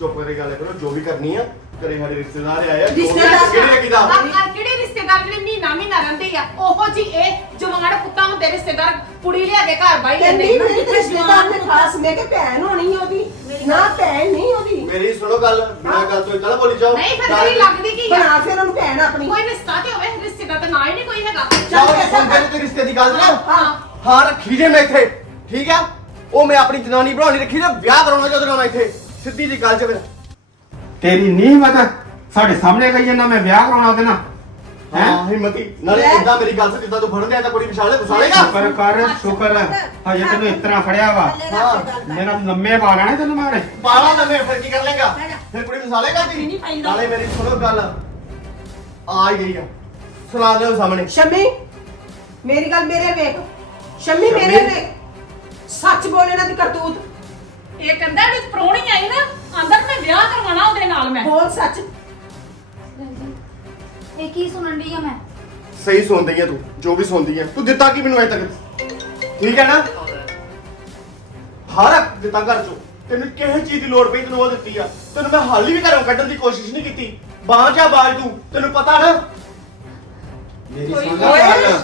ਚੁੱਪ ਕਰਕੇ ਗੱਲ ਕਰੋ ਜੋ ਵੀ ਕਰਨੀ ਆ ਘਰੇ ਸਾਡੇ ਰਿਸ਼ਤੇਦਾਰ ਆਏ ਆ ਰਿਸ਼ਤੇਦਾਰ ਕਿਹੜੇ ਲੱਗੀ ਦਾ ਆ ਕਿਹੜੇ ਰਿਸ਼ਤੇਦਾਰ ਜਿਹੜੇ ਮਹੀਨਾ ਮਹੀਨਾ ਰਹਿੰਦੇ ਆ ਉਹੋ ਜੀ ਇਹ ਜਵਾਨ ਪੁੱਤਾਂ ਹੁੰਦੇ ਰਿਸ਼ਤੇਦਾਰ ਕੁੜੀ ਲਿਆ ਕੇ ਘਰ ਬਾਈ ਕਹਿੰਦੀ ਲੈਂਦੇ ਮੇਰੀ ਤੇ ਰਿਸ਼ਤੇਦਾਰ ਨੇ ਖਾਸ ਮੈਂ ਕਿ ਭੈਣ ਹੋਣੀ ਉਹਦੀ ਨਾ ਭੈਣ ਨਹੀਂ ਉਹਦੀ। ਮੇਰੀ ਸੁਣੋ ਗੱਲ ਬਿਨਾਂ ਗੱਲ ਤੋਂ ਇਦਾਂ ਬੋਲੀ ਜਾਓ ਨਹੀਂ ਫਿਰ ਤੇਰੀ ਲੱਗਦੀ ਕੀ ਆ? ਬਣਾ ਫਿਰ ਉਹਨੂੰ ਭੈਣ ਆਪਣੀ। ਕੋਈ ਰਿਸ਼ਤਾ ਤੇ ਹੋਵੇ ਰਿਸ਼ਤੇਦਾਰ ਤਾਂ ਨਾ ਹੀ ਨਹੀਂ ਕੋਈ ਹੈਗਾ। ਜਾਓ ਸੁਣਦੇ ਨੇ ਤੇ ਰਿਸ਼ਤੇ ਦੀ ਗੱਲ ਨਾ ਹਾਂ। ਹਾਂ ਰੱਖੀ ਜੇ ਮੈਂ ਇੱਥੇ ਠੀਕ ਆ? ਉਹ ਮੈਂ ਆਪਣੀ ਜਨਾਨੀ ਬਣਾਉਣੀ ਰੱਖੀ ਤੇ ਵਿਆਹ ਕਰਾਉਣਾ ਜਦੋਂ ਕਰਾਉਣਾ ਇੱਥੇ। ਸਿੱਧੀ ਜੀ ਗੱਲ ਚ ਫਿਰ। ਤੇਰੀ ਨਹੀਂ ਮਤ ਸਾਡੇ ਸਾਹਮਣੇ ਕਹੀ ਜਾਂਦਾ ਮੈਂ ਵਿਆਹ ਕਰਾਉਣਾ ਉਹਦੇ ਨਾਲ ਹੈਂ? ਹਾਂ ਹਿੰਮਤੀ ਨਾਲੇ ਲੈ। ਇਦਾਂ ਮੇਰੀ ਗੱਲ ਸੇ ਜਿੱਦਾਂ ਤੂੰ ਫੜਨ ਦਿਆ ਤਾਂ ਕੁੜੀ ਵਿਛਾਲੇ ਵਿਛਾਲੇਗਾ। ਸ਼ੁਕਰ ਕਰ ਸ਼ੁਕਰ। ਹਜੇ ਤੈਨੂੰ ਇਸ ਤਰ੍ਹਾਂ ਫੜਿਆ ਵਾ। ਹਾਂ। ਮੇਰਾ ਲੰਮੇ ਪਾ ਲੈਣੇ ਤੈਨੂੰ ਮੈਂ ਪਾਲਾ ਨਵੇਂ ਫਿਰ ਕੀ ਕਰ ਲੇਗਾ? ਫਿਰ ਕੁੜੀ ਨਹੀਂ ਜੀ ਪਾਈਦਾ। ਨਾਲੇ ਮੇਰੀ ਸੁਣੋ ਗੱਲ। ਆ ਹੀ ਗਈ ਆ। ਸੁਣਾ ਦਿਓ ਸਾਹਮਣੇ। ਸ਼ਮੀ ਮੇਰੀ ਗੱਲ ਮੇਰੇ ਵੇਖ। ਸ਼ਮੀ ਮੇਰੇ ਸ਼ਮੀ? ਵੇਖ। ਸੱਚ ਬੋਲ ਇਹਨਾਂ ਦੀ ਕਰਤੂਤ। ਇਹ ਕਹਿੰਦਾ ਵੀ ਪ੍ਰਾਹੁਣੀ ਆਈ ਨਾ ਅੰਦਰ ਮੈਂ ਵਿਆਹ ਕਰਵਾਉਣਾ ਉਹਦੇ ਨਾਲ ਮੈਂ। ਬੋਲ ਸੱਚ। ਇਹ ਕੀ ਸੁਣਨ ਦੀ ਆ ਮੈਂ? ਸਹੀ ਸੁਣਦੀ ਆ ਤੂੰ ਜੋ ਵੀ ਸੁਣਦੀ ਆ। ਤੂੰ ਦਿੱਤਾ ਕੀ ਮੈਨੂੰ ਅਜੇ ਤੱਕ? ਠੀਕ ਹੈ ਨਾ? ਹਰ ਇੱਕ ਦਿੱਤਾ ਘਰ ਚੋਂ। ਤੈਨੂੰ ਕਿਸੇ ਚੀਜ਼ ਦੀ ਲੋੜ ਪਈ ਤੈਨੂੰ ਉਹ ਦਿੱਤੀ ਆ। ਤੈਨੂੰ ਮੈਂ ਹਾਲੀ ਵੀ ਘਰੋਂ ਕੱਢਣ ਦੀ ਕੋਸ਼ਿਸ਼ ਨਹੀਂ ਕੀਤੀ। ਬਾਹਰ ਜਾ ਬਾਹਰ ਤੂੰ ਤੈਨੂੰ ਪਤਾ ਨਾ? ਮੇਰੀ ਸੁਣ ਓਏ। ਲੈ ਗੱਲ।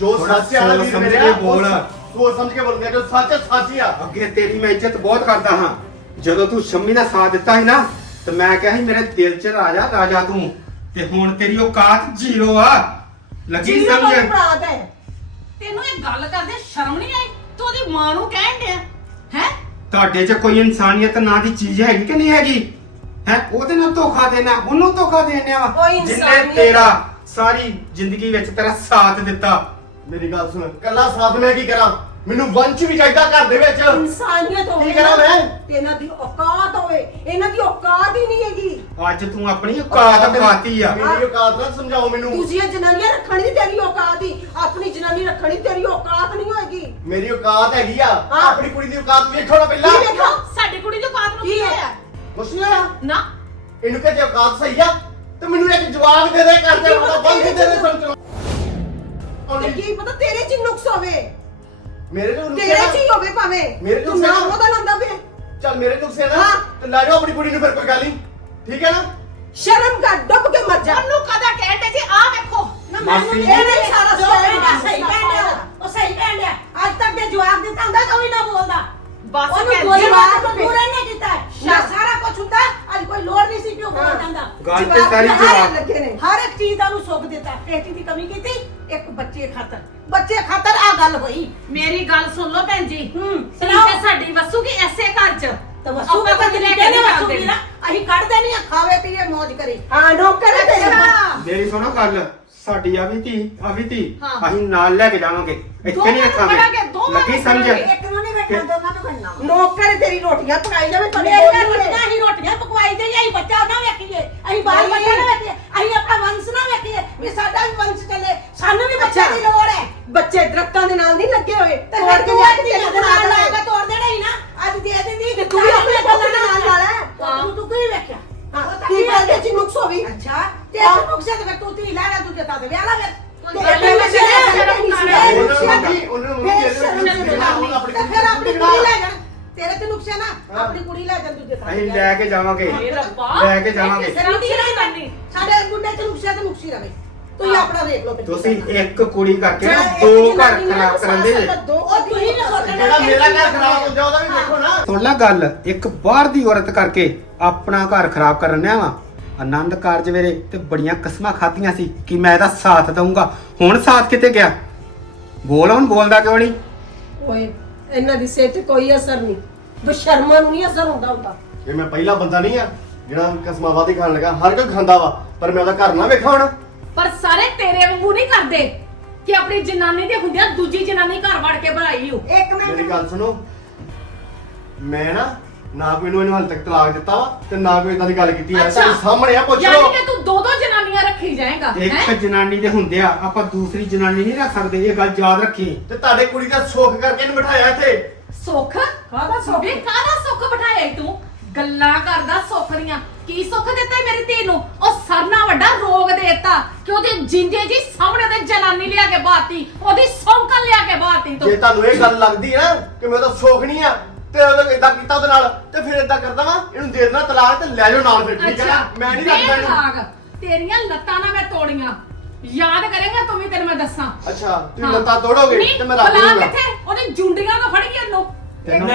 ਜੋ ਨਾ ਸੋਚ ਵੀਰ ਮੇਰੇ ਬੋਲ। ਸੋਚ ਸਮਝ ਕੇ ਬੋਲਦੇ ਆ ਜੋ ਸੱਚ ਸੱਚ ਹੀ ਆ। ਅੱਗੇ ਤੇਰੀ ਮੈਂ ਇੱਜ਼ਤ ਬਹੁਤ ਕਰਦਾ ਹਾਂ। ਜਦੋਂ ਤੂੰ ਸ਼ੰਮੀ ਦਾ ਸਾਥ ਦਿੱਤਾ ਸੀ ਨਾ ਤੇ ਮੈਂ ਕਿਹਾ ਸੀ ਮੇਰੇ ਦਿਲ 'ਚ ਰਾਜਾ ਰਾਜਾ ਤੂੰ। ਤੇ ਹੁਣ ਤੇਰੀ ਔਕਾਤ ਜ਼ੀਰੋ ਆ। ਲੱਗੀ ਜੀਰੋ ਸਮਝ? ਹੈ। ਤੈਨੂੰ ਇਹ ਗੱਲ ਕਰਦੇ ਸ਼ਰਮ ਨਹੀਂ ਆਈ? ਤੂੰ ਉਹਦੀ ਮਾਂ ਨੂੰ ਕਹਿਣ ਡਿਆ ਹੈ? ਤੁਹਾਡੇ 'ਚ ਕੋਈ ਇਨਸਾਨੀਅਤ ਨਾਂ ਦੀ ਚੀਜ਼ ਹੈਗੀ ਕਿ ਨਹੀਂ ਹੈਗੀ? ਹੈ? ਉਹਦੇ ਨਾਲ ਧੋਖਾ ਦੇਣਾ ਉਹਨੂੰ ਧੋਖਾ ਦੇਣਾ ਵਾ। ਕੋਈ ਜਿਹਨੇ ਇਨਸਾਨੀਅਤ- ਤੇਰਾ ਸਾਰੀ ਜ਼ਿੰਦਗੀ ਵਿੱਚ ਤੇਰਾ ਸਾਥ ਦਿੱਤਾ। ਮੇਰੀ ਗੱਲ ਸੁਣ ਕੱਲਾ ਸਾਥ ਮੈਂ ਕੀ ਕਰਾਂ? ਮੈਨੂੰ ਵੰਸ਼ ਵੀ ਚਾਹੀਦਾ ਘਰ ਦੇ ਵਿੱਚ। ਇਨਸਾਨੀਅਤ ਹੋਵੇ ਕੀ ਕਰਾਂ ਮੈਂ? ਤੇ ਇਹਨਾਂ ਦੀ ਔਕਾਤ ਹੋਵੇ। ਇਹਨਾਂ ਦੀ ਔਕਾਤ ਹੀ ਨਹੀਂ ਹੈਗੀ। ਅੱਜ ਤੂੰ ਆਪਣੀ ਔਕਾਤ ਖਾਤੀ ਆ। ਮੇਰੀ ਔਕਾਤ ਨਾ ਸਮਝਾਓ ਮੈਨੂੰ। ਦੂਜੀਆਂ ਜਨਾਨੀਆਂ ਰੱਖਣੀ ਤੇਰੀ ਔਕਾਤ ਹੀ। ਆਪਣੀ ਜਨਾਨੀ ਰੱਖਣੀ ਤੇਰੀ ਔਕਾਤ ਨਹੀਂ ਹੋਏਗੀ। ਮੇਰੀ ਔਕਾਤ ਹੈਗੀ ਆ। ਹਾਂ। ਆਪਣੀ ਕੁੜੀ ਦੀ ਔਕਾਤ ਵੇਖੋ ਨਾ ਪਹਿਲਾਂ। ਕੀ ਵੇਖੋ? ਸਾਡੀ ਕੁੜੀ ਦੀ ਔਕਾਤ ਨੂੰ ਕੀ ਕੀ ਹੈ? ਹੋਇਆ? ਕੁਛ ਨਹੀਂ ਹੋਇਆ। ਨਾ। ਇਹਨੂੰ ਕਹੇ ਜੇ ਔਕਾਤ ਸਹੀ ਆ ਤੇ ਮੈਨੂੰ ਇੱਕ ਜਵਾਬ ਦੇ ਦੇ ਕਰ ਦੇ ਬੰਦ ਦੇ ਦੇ ਤੇਰੇ ਤੇ ਕੀ ਪਤਾ ਤੇਰੇ 'ਚ ਹੀ ਨੁਕਸ ਹੋਵੇ? ਮੇਰੇ ਨੂੰ ਤੇਰੇ 'ਚ ਹੀ ਹੋਵੇ ਭਾਵੇਂ। ਮੇਰੇ ਤੂੰ ਨੁਕਸ ਹੈ। ਉਹਦਾ ਲੰਦਾ ਪਿਆ। ਚੱਲ ਮੇਰੇ ਨੁਕਸੇ ਨਾ। ਤੇ ਲੈ ਜਾਓ ਆਪਣੀ ਕੁੜੀ ਨੂੰ ਫਿਰ ਕੋਈ ਗੱਲ ਨਹੀਂ। ਠੀਕ ਹੈ ਨਾ? ਸ਼ਰਮ ਕਰ ਡੁੱਬ ਕੇ ਮਰ ਜਾ। ਉਹਨੂੰ ਕਦਾ ਕਹਿੰਦੇ ਜੀ ਆ ਵੇਖੋ। ਨਾ ਮਾਸੀ ਮੈਨੂੰ ਜੀ। ਇਹ ਨਹੀਂ ਸਾਰਾ ਜੋ ਸਹਿਣ ਕਹਿੰਦਾ ਸਹੀ ਕਹਿੰਦਾ ਉਹ ਸਹੀ ਕਹਿੰਦਾ ਅੱਜ ਤੱਕ ਜੇ ਜਵਾਬ ਦਿੱਤਾ ਹੁੰਦਾ ਤਾਂ ਉਹ ਵੀ ਨਾ ਬੋਲਦਾ। ਬਸ ਉਹਨੂੰ ਕੋਈ ਜੀ, ਜਵਾਬ ਪੂਰਾ ਨਹੀਂ ਕੀਤਾ। ਨਾ ਸਾਰਾ ਕੁਝ ਹੁੰਦਾ ਅੱਜ ਕੋਈ ਲੋੜ ਨਹੀਂ ਸੀ ਕਿ ਉਹ ਬੋਲ ਹਾਂ। ਜਾਂਦਾ। ਗੱਲ ਤੇ ਸਾਰੀ ਜਵਾਬ। ਲੱਗੇ ਨੇ। ਹਰ ਇੱਕ ਚੀਜ਼ ਦਾ ਉਹਨੂੰ ਸੁੱਖ ਦਿੱਤਾ। ਕਿਸੇ ਚੀਜ਼ ਦੀ ਕਮੀ ਕੀਤੀ ਇੱਕ ਬੱਚੇ ਖਾਤਰ ਬੱਚੇ ਖਾਤਰ ਆ ਗੱਲ ਹੋਈ ਮੇਰੀ ਗੱਲ ਸੁਣ ਲਓ ਭੈਣ ਜੀ ਹੂੰ ਠੀਕ ਸੁਣਾਓ ਹੈ ਸਾਡੀ ਵਸੂਗੀ ਐਸੇ ਘਰ 'ਚ ਤਾਂ ਵਸੂ ਆਪਾਂ ਕਾ ਕਦੇ ਲੈ ਕੇ ਕਹਿੰਦੇ ਨਹੀਂ ਵਸੂ ਕਰਦੇ ਨਾ ਅਸੀਂ ਕੱਢਦੇ ਨਹੀਂ ਆ ਖਾਵੇ ਪੀਏ ਮौज ਕਰੀ ਹਾਂ ਨੌਕਰ ਹੈ ਤੇਰੇ ਅੱਛਾ। ਮੇਰੀ ਸੁਣੋ ਗੱਲ ਸਾਡੀ ਆ ਵੀ ਧੀ ਆ ਵੀ ਧੀ ਹਾਂ। ਅਸੀਂ ਨਾਲ ਲੈ ਕੇ ਜਾਵਾਂਗੇ ਇੱਥੇ ਦੋਵਾਂ ਨਹੀਂ ਨੂੰ ਫੜਾਂਗੇ, ਰੱਖਾਂਗੇ ਦੋਵਾਂ ਲੱਗੀ ਨੂੰ ਸਮਝ ਫੜਾਂਗੇ। ਇੱਕ ਨੂੰ ਨਹੀਂ ਵੇਖਣਾ ਦੋਨਾਂ ਨੂੰ ਖੜਨਾ ਨੌਕਰ ਹੈ ਤੇਰੀ ਰੋਟੀਆਂ ਪਕਾਈ ਜਾਵੇ ਤੁਹਾਡੀ ਮੇਰੀਆਂ ਬੋਲੀ ਰੋਟੀਆਂ ਹੀ ਰੋਟੀਆਂ ਪਕਵਾਈ ਜਾਈਏ ਅਸੀਂ ਬੱਚਾ ਨਾ ਵੇਖੀਏ ਅਸੀਂ ਬਾਲ ਨਹੀਂ। ਬੱਚਾ ਨਾ ਵੇਖੀਏ ਅਸੀਂ ਆਪਣਾ ਵੰਸ਼ ਨਾ ਵੇਖੀਏ ਵੀ ਸਾਡਾ ਵੀ ਵੰਸ਼ ਚੱਲੇ ਸਾਨੂੰ ਵੀ ਬੱਚੇ ਅੱਛਾ। ਦੀ ਲੋੜ ਹੈ। ਬੱਚੇ ਦਰਖਤਾਂ ਦੇ ਨਾਲ ਨਹੀਂ ਲੱਗੇ ਹੋਏ। ਤੇ ਤੋੜ ਕੇ ਤੂੰ ਲਿਆ ਅੱਜ ਕੇ ਦੀ ਤੇਰੇ ਨਾਲ ਲਾ ਕੇ ਤੋੜ ਦੇਣਾ ਹੀ ਨਾ। ਅੱਜ ਦੇ ਦਿੰਦੀ ਤੇ ਤੂੰ ਵੀ ਆਪਣੇ ਪੁੱਤ ਦੇ ਨਾਲ ਲਾ ਲੈ। ਤੂੰ ਤੂੰ ਕੀ ਵੇਖਿਆ। ਉਹ ਤਾਂ ਕੀ ਗੱਲ ਦੇ ਚ ਨੁਕਸ ਹੋ ਗਈ? ਅੱਛਾ ਤੇ ਹਾਂ। ਤੂੰ ਨੁਕਸੇ ਤੇ ਫਿਰ ਤੂੰ ਧੀ ਲੈ ਲੈ ਤੂੰ ਦੇ ਵਿਆਹ ਲਾ ਫਿਰ। ਤੇ ਤੇ ਫਿਰ ਆਪਣੀ ਕੁੜੀ ਜਾਣ। ਤੇਰੇ ਤੇ ਨੁਕਸੇ ਨਾ ਹਾਂ। ਆਪਣੀ ਕੁੜੀ ਲੈ ਜਾਣ ਤੂੰ ਅਸੀਂ ਲੈ ਕੇ ਜਾਵਾਂਗੇ। ਲੈ ਕੇ ਜਾਵਾਂਗੇ। ਨਹੀਂ ਕਰਨੀ। ਸਾਡੇ ਗੁੰਡੇ ਚ ਨੁਕਸੇ ਤੇ ਨੁਕਸੀ ਰਵੇ। ਤੂੰ ਆਪਣਾ ਵੇਖ ਲਓ ਤੁਸੀਂ ਇੱਕ ਕੁੜੀ ਕਰਕੇ ਨਾ ਜਿਹੜਾ ਇੱਕ ਦੋ ਘਰ ਜਨਾਨੀ ਨਾਲ ਖਰਾਬ ਕਰਨ ਦੇ ਸੱਸ ਦੋ ਉਹ ਤੁਸੀਂ ਵੀ ਸੋਚਣਾ ਜਿਹੜਾ ਮੇਰਾ ਘਰ ਖਰਾਬ ਹੋ ਜਾ ਉਹਦਾ ਵੀ ਦੇਖੋ ਨਾ। ਸੁਣ ਲੈ ਗੱਲ ਇੱਕ ਬਾਹਰ ਦੀ ਔਰਤ ਕਰਕੇ ਆਪਣਾ ਘਰ ਖਰਾਬ ਕਰਨ ਨਿਆ ਵਾ। ਆਨੰਦ ਕਾਰਜ ਵੇਲੇ ਤੇ ਬੜੀਆਂ ਕਸਮਾਂ ਖਾਧੀਆਂ ਸੀ ਕਿ ਮੈਂ ਇਹਦਾ ਸਾਥ ਦਊਂਗਾ। ਹੁਣ ਸਾਥ ਕਿਤੇ ਗਿਆ? ਬੋਲ ਹੁਣ ਬੋਲਦਾ ਕਿਉਂ ਨਹੀਂ? ਓਏ ਇਹਨਾਂ ਦੀ ਸਿਹਤ ਤੇ ਕੋਈ ਅਸਰ ਨਹੀਂ। ਬਸ਼ਰਮਾਂ ਨੂੰ ਨਹੀਂ ਅਸਰ ਹੁੰਦਾ ਹੁੰਦਾ। ਇਹ ਮੈਂ ਪਹਿਲਾ ਬੰਦਾ ਨਹੀਂ ਆ ਜਿਹੜਾ ਕਸਮਾਂ ਵਾਦੀ ਖਾਣ ਲੱਗਾ ਹਰ ਕੋਈ ਖਾਂਦਾ ਵਾ ਪਰ ਮੈਂ ਉਹਦਾ ਘਰ ਨਾ ਵੇਖਾਂ ਹੁਣ। ਪਰ ਸਾਰੇ ਤੇਰੇ ਵਾਂਗੂ ਨਹੀਂ ਕਰਦੇ ਕਿ ਆਪਣੀ ਜਨਾਨੀ ਦੇ ਹੁੰਦਿਆਂ ਦੂਜੀ ਜਨਾਨੀ ਘਰ ਵੜ ਕੇ ਬਣਾਈ ਹੋ ਇੱਕ ਮੇਰੀ ਮਿੰਟ ਗੱਲ ਸੁਣੋ। ਮੈਂ ਨਾ ਨਾ ਕੋਈ ਨੂੰ ਇਹਨੂੰ ਹਾਲੇ ਤੱਕ ਤਲਾਕ ਦਿੱਤਾ ਵਾ ਤੇ ਨਾ ਕੋਈ ਇਦਾਂ ਦੀ ਗੱਲ ਕੀਤੀ ਆ ਤੁਹਾਡੇ ਸਾਹਮਣੇ ਆ ਪੁੱਛ ਯਾਨੀ ਲਓ। ਕਿ ਤੂੰ ਦੋ ਦੋ ਜਨਾਨੀਆਂ ਰੱਖੀ ਜਾਏਗਾ ਇੱਕ ਜਨਾਨੀ ਦੇ ਹੁੰਦੇ ਆ ਆਪਾਂ ਦੂਸਰੀ ਜਨਾਨੀ ਨਹੀਂ ਰੱਖ ਸਕਦੇ ਇਹ ਗੱਲ ਯਾਦ ਰੱਖੀ। ਤੇ ਤੁਹਾਡੇ ਕੁੜੀ ਦਾ ਸੁੱਖ ਕਰਕੇ ਇਹਨੂੰ ਬਿਠਾਇਆ ਇੱਥੇ। ਸੁੱਖ? ਕਾਹਦਾ ਸੁੱਖ? ਵੇ ਕਾਹਦਾ ਸੁੱਖ ਬਿਠਾਇਆ ਈ ਤੂੰ? ਗੱਲਾਂ ਕਰਦਾ ਸੁੱਖ ਦੀਆਂ। ਕੀ ਸੁੱਖ ਦਿੱਤਾ ਮੇਰੀ ਧੀ ਨੂੰ? ਉਹ ਸਰਨਾ ਵੱਡਾ ਰੋਗ ਦੇਤਾ। ਕਿ ਉਹਦੇ ਜਿੰਦੇ ਜੀ ਸਾਹਮਣੇ ਤੇ ਜਨਾਨੀ ਲਿਆ ਕੇ ਬਾਤੀ ਉਹਦੀ ਸੌਂਕਣ ਲਿਆ ਕੇ ਬਾਤੀ ਜੇ ਤੂੰ ਤੁਹਾਨੂੰ ਇਹ ਗੱਲ ਲੱਗਦੀ ਹੈ ਨਾ ਕਿ ਮੈਂ ਉਹਦਾ ਸੁੱਖ ਨਹੀਂ ਆ ਤੇ ਉਹਨੇ ਇਦਾਂ ਕੀਤਾ ਉਹਦੇ ਨਾਲ ਤੇ ਫਿਰ ਇਦਾਂ ਕਰਦਾ ਵਾ ਇਹਨੂੰ ਦੇ ਦੇਣਾ ਤਲਾਕ ਤੇ ਲੈ ਜਾਓ ਨਾਲ ਫਿਰ ਠੀਕ ਹੈ ਨਾ? ਮੈਂ ਨਹੀਂ ਰੱਖਦਾ ਇਹਨੂੰ। ਤੇਰੀਆਂ ਲੱਤਾਂ ਨਾ ਮੈਂ ਤੋੜੀਆਂ। ਯਾਦ ਕਰੇਗਾ ਤੂੰ ਵੀ ਤੈਨੂੰ ਮੈਂ ਦੱਸਾਂ। ਅੱਛਾ ਤੁਸੀਂ ਹਾਂ। ਲੱਤਾਂ ਤੋੜੋਗੇ ਨਹੀਂ, ਤੇ ਮੈਂ ਰੱਖ ਤਲਾਕ ਲੂੰਗਾ। ਕਿੱਥੇ? ਜੁੰਡੀਆਂ ਤੋਂ ਫੜ ਕੇ ਉਹਨੂੰ ਤੈਨੂੰ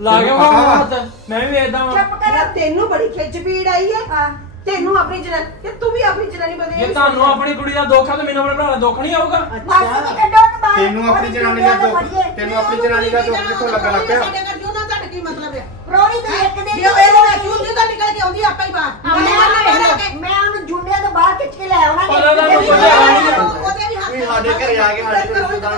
ਲੈ ਕੇ ਵਾ? ਹੱਥ। ਮੈਂ ਵੀ ਵੇਚਦਾ ਵਾਂ। ਚੁੱਪ ਕਰ ਤੈਨੂੰ ਬੜੀ ਖਿੱਚ ਪੀੜ ਆਈ ਹੈ। ਤੈਨੂੰ ਆਪਣੀ ਜਨਾਨੀ ਤੇ ਤੂੰ ਵੀ ਆਪਣੀ ਜਨਾਨੀ ਬਣੇ ਜੇ ਤੁਹਾਨੂੰ ਆਪਣੀ ਕੁੜੀ ਦਾ ਦੁੱਖ ਆ ਤਾਂ ਮੈਨੂੰ ਆਪਣੇ ਭਰਾ ਦਾ ਦੁੱਖ ਨਹੀਂ ਆਊਗਾ। ਤੈਨੂੰ ਆਪਣੀ ਜਨਾਨੀ ਦਾ ਦੁੱਖ ਤੈਨੂੰ ਆਪਣੀ ਜਨਾਨੀ ਦਾ ਦੁੱਖ ਕਿੱਥੋਂ ਲੱਗਾ ਲੱਗ ਪਿਆ? ਸਾਡੇ ਕਰਕੇ ਉਹਨਾਂ ਤੁਹਾਡਾ ਕੀ ਮਤਲਬ ਹੈ ਪ੍ਰੋਣੀ ਤੇ ਇੱਕ ਦਿਨ ਜੇ ਉਹ ਇਹਦੇ ਨਾਲ ਚੂੰਦੀ ਤਾਂ ਨਿਕਲ ਕੇ ਆਉਂਦੀ ਆਪੇ ਹੀ ਬਾਹਰ। ਹਾਂ, ਮੈਂ ਨਾ ਬਾਹਰ ਉਹਨੂੰ ਜੁੰਡਿਆਂ ਤੋਂ ਬਾਹਰ ਖਿੱਚ ਕੇ ਲੈ ਆਉਣਾ ਹੈ। ਉਹਦੇ ਵੀ ਸਾਡੇ ਘਰੇ ਆ ਕੇ ਸਾਡੇ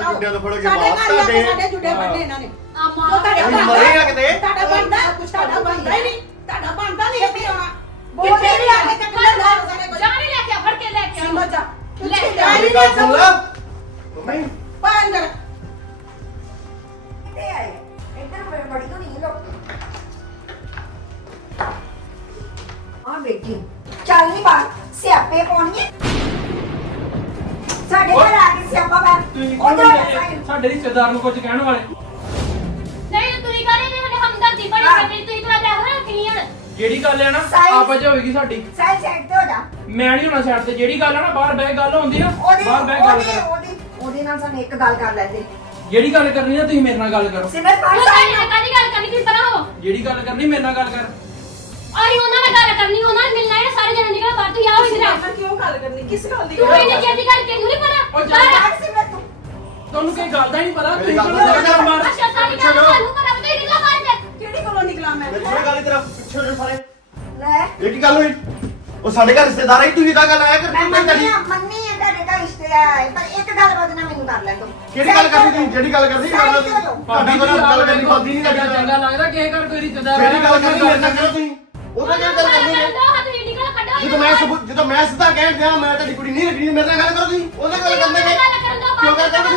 ਜੁੱਡਿਆਂ ਤੋਂ ਫੜੋ ਕੇ ਬਾਹਰ ਘਰ ਸਾਡੇ ਜੁੱਡੇ ਫੜਨੇ ਇਹਨਾਂ ਨੇ। ਉਹ ਤੁਹਾਡੇ ਅਸੀਂ ਬਣਦਾ ਮਰੇ ਆ ਕਿਤੇ। ਤੁਹਾਡਾ ਬਣਦਾ ਕੁਛ ਤੁਹਾਡਾ ਬਣਦਾ ਹੀ ਨਹੀਂ। ਤੁਹਾਡਾ ਬਣਦਾ ਨਹੀਂ ਇੱਥੇ। ਆਉਣਾ ਬੋਲ ਕਿੱਥੇ ਵੀ ਆ ਕੇ ਚੱਕਰ ਲਾ ਸਾਰੇ ਕੋਈ? ਜਾ ਨਹੀਂ ਲੈ ਕੇ ਆ, ਫੜ ਕੇ ਲੈ ਕੇ ਆ। ਸਮਝ ਜਾ। ਲੈ ਲੈ ਜਾ। ਮੇਰੀ ਗੱਲ ਸੁਣ ਲੈ। ਮੰਮੀ। ਪਾਣ ਕਰ ਤੇ ਆਏ? ਇੱਧਰ ਬੜੀ ਬੜੀ ਤੋਂ ਨਹੀਂ ਲੋਕ। ਆ ਬੇਟੀ ਚੱਲ ਨਹੀਂ ਬਾਹਰ। ਸਿਆਪੇ ਪਾਉਣੀਏ ਸਾਡੇ ਘਰ ਆ ਕੇ ਸਿਆਪਾ ਮੈਂ ਤੁਸੀਂ ਕਿਉਂ ਨਾਲ ਨਹੀਂ ਸਾਡੇ ਰਿਸ਼ਤੇਦਾਰ ਨੂੰ ਕੁਝ ਕਹਿਣ ਵਾਲੇ? ਜਿਹੜੀ ਗੱਲ ਹੈ ਨਾ ਸਾਈਜ਼- ਆਪਸ ਚ ਹੋਏਗੀ ਸਾਡੀ। ਸਾਈਡ ਸਾਈਡ ਤੇ ਹੋ ਜਾ। ਮੈਂ ਨਹੀਂ ਹੋਣਾ ਛੱਡ ਤੇ ਜਿਹੜੀ ਗੱਲ ਹੈ ਨਾ ਬਾਹਰ ਬਹਿ ਕੇ ਗੱਲ ਹੁੰਦੀ ਨਾ ਉਹਦੀ ਬਾਹਰ ਬਹਿ ਕੇ ਗੱਲ ਉਹਦੀ ਕਰੋ। ਉਹਦੀ ਉਹਦੇ ਨਾਲ ਸਾਨੂੰ ਇੱਕ ਗੱਲ ਕਰ ਲੈਂਦੇ। ਜਿਹੜੀ ਗੱਲ ਕਰਨੀ ਨਾ ਤੁਸੀਂ ਮੇਰੇ ਨਾਲ ਗੱਲ ਕਰੋ। ਸਿਮਰ ਉਹ ਪਾਣੀ ਤੁਹਾਡੇ ਨਾਲ ਕਾਹਦੀ ਗੱਲ ਕਰਨੀ ਕਿਸ ਤਰ੍ਹਾਂ ਹੋ? ਜਿਹੜੀ ਗੱਲ ਕਰਨੀ ਮੇਰੇ ਨਾਲ ਗੱਲ ਕਰ। ਆਹੀ ਉਹਨਾਂ ਨਾਲ ਗੱਲ ਕਰਨੀ ਉਹਨਾਂ ਨਾਲ ਮਿਲਣਾ ਹੈ ਸਾਰੇ ਜਣੇ ਨਿਕਲ ਬਾਹਰ ਤੂੰ ਆਓ ਇਧਰ ਆ। ਕਿਉਂ ਗੱਲ ਕਰਨੀ? ਕਿਸ ਗੱਲ ਦੀ ਤੂੰ ਇਹਨੇ ਜਲਦੀ ਕਰ ਤੈਨੂੰ ਨਹੀਂ ਪਤਾ? ਉਹ ਬਾਹਰ ਆ। ਜਾ ਸਿਮਰ ਤੂੰ। ਤੁਹਾਨੂੰ ਕੋਈ ਗੱਲ ਦਾ ਨਹੀਂ ਪਤਾ ਤੁਸੀਂ ਗੱਲ ਕਿਉਂ ਤਾਂ ਗੱਲ ਮਾਰ। ਅੱਛਾ ਸਾਰੀ ਗੱਲ ਸਾਨੂੰ ਪਤਾ ਬਤੇ ਨਿਕਲ ਬਾਹਰ ਜਾ ਕਿਹੜੀ ਕੋਲੋਂ ਨਿਕਲਾ ਮੈਂ ਮੇਰੇ ਕੋਲ ਗੱਲ ਤੇਰਾ ਪਿੱਛੇ ਹੋ ਜਾਓ ਸਾਰੇ ਲੈ ਇਹ ਕੀ ਗੱਲ ਹੋਈ? ਉਹ ਸਾਡੇ ਘਰ ਰਿਸ਼ਤੇਦਾਰ ਹੈ ਤੁਸੀਂ ਤਾਂ ਗੱਲ ਆਇਆ ਕਰ ਮੈਂ ਤੂੰ ਮੰਨੀ ਕਰੀ ਆ ਮੰਨੀ ਆ ਤੁਹਾਡੇ ਘਰ ਰਿਸ਼ਤੇ ਆਏ ਪਰ ਇੱਕ ਗੱਲ ਬਾਤ ਨਾ ਮੈਨੂੰ ਕਰ ਲੈ ਤੂੰ। ਕਿਹੜੀ ਗੱਲ ਕਰਨੀ ਤੁਸੀਂ ਜਿਹੜੀ ਗੱਲ ਕਰਨੀ ਕਰ ਲਓ ਤੁਸੀਂ ਤੁਹਾਡੀ ਕੋਲ ਗੱਲ ਕਰਨੀ ਬੰਦੀ ਨਹੀਂ ਲੱਗਦੀ ਚੰਗਾ ਲੱਗਦਾ। ਕਿਸੇ ਘਰ ਕੋਈ ਰਿਸ਼ਤੇਦਾਰ ਜਿਹੜੀ ਗੱਲ ਕਰਨੀ ਮੇਰੇ ਨਾਲ ਕਰੋ ਤੁਸੀਂ? ਉਹਦਾ ਕਿਉਂ ਗੱਲ ਕਰਨੀ ਹੈ? ਦੋ ਹੱਥ ਹੀ ਨਿਕਲ ਕੱਢੋ ਜਦੋਂ ਮੈਂ ਸਬੂਤ ਜਦੋਂ ਮੈਂ ਸਿੱਧਾ ਕਹਿਣ ਦਿਆਂ ਮੈਂ ਤੁਹਾਡੀ ਕੁੜੀ ਨਹੀਂ ਰੱਖਣੀ ਮੇਰੇ ਨਾਲ ਗੱਲ ਕਰੋ ਤੁਸੀਂ। ਉਹਦੇ ਕਿ ਗੱਲ ਕਰਨ ਦੋ ਕਿਉਂ ਕਰਦੇ ਤੁਸੀਂ?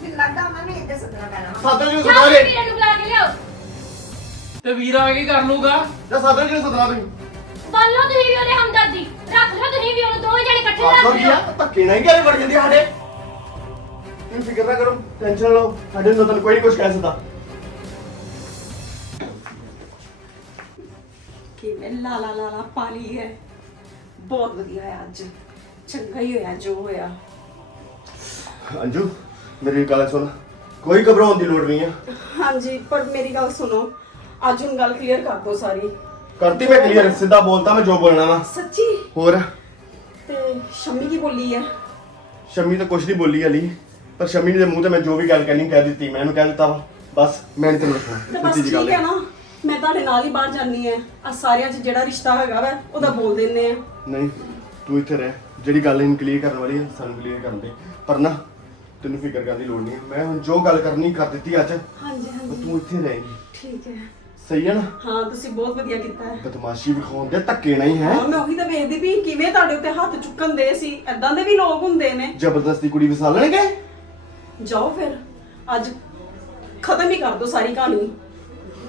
ਮੈਨੂੰ ਲੱਗਦਾ ਮੈਂ ਵੀ ਇੱਥੇ ਸੱਦਣਾ ਪੈਣਾ। ਸਾਦਰ ਜੀ ਨੂੰ ਜਾ। ਸਦਾ ਲੈ ਵੀਰੇ ਨੂੰ ਬੁਲਾ ਕੇ ਲਿਆਓ। ਤੇ ਵੀਰ ਆ ਕੇ ਕਰ ਲੂਗਾ ਜਾਂ ਸਾਦਰ ਜੀ ਨੂੰ ਸਦਰਾ ਤੁਸੀਂ? ਬੰਨ ਲਓ ਤੁਸੀਂ ਵੀ ਉਹਦੇ ਹਮਦਰਦੀ। ਰੱਖ ਲਓ ਤੁਸੀਂ ਵੀ ਉਹਨੂੰ ਦੋਵੇਂ ਜਣੇ ਇਕੱਠੇ ਆਖੋ ਰੱਖ ਕੀ ਲਿਓ। ਆ ਧੱਕੇ ਨਹੀਂ ਘਰੇ ਵੜ ਜਾਂਦੀ ਆ ਸਾਡੇ। ਤੁਸੀਂ ਫਿਕਰ ਨਾ ਕਰੋ ਟੈਨਸ਼ਨ ਲਓ। ਸਾਡੇ ਨੂੰ ਤਾਂ ਕੋਈ ਨਹੀਂ ਕੁਝ ਕਹਿ ਸਕਦਾ। ਕਿ ਮੈਂ ਲਾ ਲਾ ਲਾ ਲਾ ਪਾ ਲਈ ਹੈ। ਬਹੁਤ ਵਧੀਆ ਹੈ ਅੱਜ। ਚੰਗਾ ਹੀ ਹੋਇਆ ਜੋ ਹੋਇਆ। ਅੰਜੂ ਮੇਰੀ ਗੱਲ ਸੁਣ। ਕੋਈ ਘਬਰਾਉਣ ਦੀ ਲੋੜ ਨਹੀਂ ਆ। ਹਾਂਜੀ ਪਰ ਮੇਰੀ ਗੱਲ ਸੁਣੋ। ਅੱਜ ਹੁਣ ਗੱਲ ਕਲੀਅਰ ਕਰ ਦੋ ਸਾਰੀ। ਕਰਤੀ ਮੈਂ ਕਲੀਅਰ ਸਿੱਧਾ ਬੋਲਤਾ ਮੈਂ ਜੋ ਬੋਲਣਾ ਵਾ। ਸੱਚੀ? ਹੋਰ? ਤੇ ਸ਼ੰਮੀ ਕੀ ਬੋਲੀ ਹੈ ਸ਼ਮੀ ਤਾਂ ਕੁਝ ਨਹੀਂ ਬੋਲੀ ਹਲੀ ਪਰ ਸ਼ਮੀ ਦੇ ਮੂੰਹ ਤੇ ਮੈਂ ਜੋ ਵੀ ਗੱਲ ਕਹਿਣੀ ਕਹਿ ਦਿੱਤੀ ਮੈਂ ਇਹਨੂੰ ਕਹਿ ਦਿੱਤਾ ਵਾ। ਬਸ ਮੈਂ ਨਹੀਂ ਤੈਨੂੰ ਤੇ ਰੱਖਣਾ ਬਸ ਸਿੱਧੀ ਜੀ ਗੱਲ ਠੀਕ ਹੈ। ਨਾ ਮੈਂ ਤੁਹਾਡੇ ਨਾਲ ਹੀ ਬਾਹਰ ਜਾਣੀ ਹੈ ਆ ਸਾਰਿਆਂ 'ਚ ਜਿਹੜਾ ਰਿਸ਼ਤਾ ਹੈਗਾ ਵਾ ਉਹਦਾ ਬੋਲ ਦਿੰਨੇ ਆ। ਨਹੀਂ ਤੂੰ ਇੱਥੇ ਰਹਿ। ਜਿਹੜੀ ਗੱਲ ਇਹਨੂੰ ਕਲੀਅਰ ਕਰਨ ਵਾਲੀ ਹੈ ਸਾਨੂੰ ਕਲੀਅਰ ਕਰਨ ਦੇ। ਪਰ ਨਾ ਤੈਨੂੰ ਫਿਕਰ ਕਰਨ ਦੀ ਲੋੜ ਨਹੀਂ ਹੈ ਮੈਂ ਹੁਣ ਜੋ ਗੱਲ ਕਰਨੀ ਕਰ ਦਿੱਤੀ ਅੱਜ ਹਾਂਜੀ ਹਾਂਜੀ। ਤੂੰ ਇੱਥੇ ਰਹੇਂਗੀ ਠੀਕ ਹੈ। ਸਹੀ ਹੈ ਨਾ? ਹਾਂ ਤੁਸੀਂ ਬਹੁਤ ਵਧੀਆ ਕੀਤਾ ਹੈ। ਬਦਮਾਸ਼ੀ ਵਿਖਾਉਣ ਦੇ ਧੱਕੇ ਨਹੀਂ ਹੈ ਹਾਂ। ਮੈਂ ਉਹੀ ਤਾਂ ਵੇਖਦੀ ਵੀ ਕਿਵੇਂ ਤੁਹਾਡੇ ਉੱਤੇ ਹੱਥ ਚੁੱਕਣ ਦੇ ਸੀ। ਐਦਾਂ ਦੇ ਵੀ ਲੋਕ ਹੁੰਦੇ ਨੇ। ਜ਼ਬਰਦਸਤੀ ਕੁੜੀ ਵਸਾ ਲੈਣਗੇ? ਜਾਓ ਫਿਰ। ਅੱਜ ਖਤਮ ਹੀ ਕਰ ਦੋ ਸਾਰੀ ਕਹਾਣੀ।